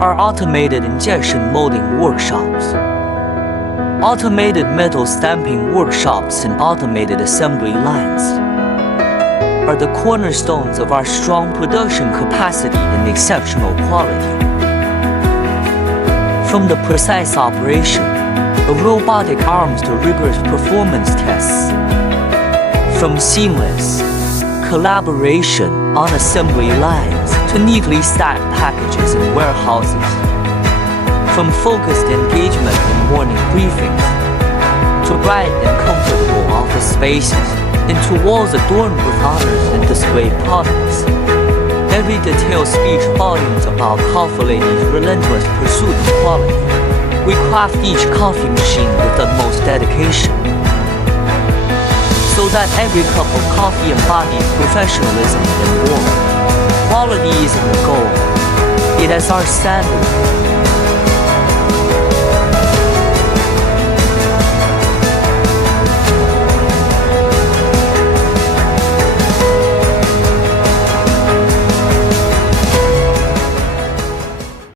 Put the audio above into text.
are automated injection molding workshops, automated metal stamping workshops, and automated assembly lines are the cornerstones of our strong production capacity and exceptional quality. From the precise operation of robotic arms to rigorous performance tests, from seamless collaboration on assembly lines to neatly stacked packages in warehouses, from focused engagement in morning briefings to bright and comfortable office spaces, into walls adorned with honors and display products. Every detail speaks volumes about Coffelady's relentless pursuit of quality. We craft each coffee machine with utmost dedication, so that every cup of coffee embodies professionalism and warmth. Quality isn't a goal, it is our standard.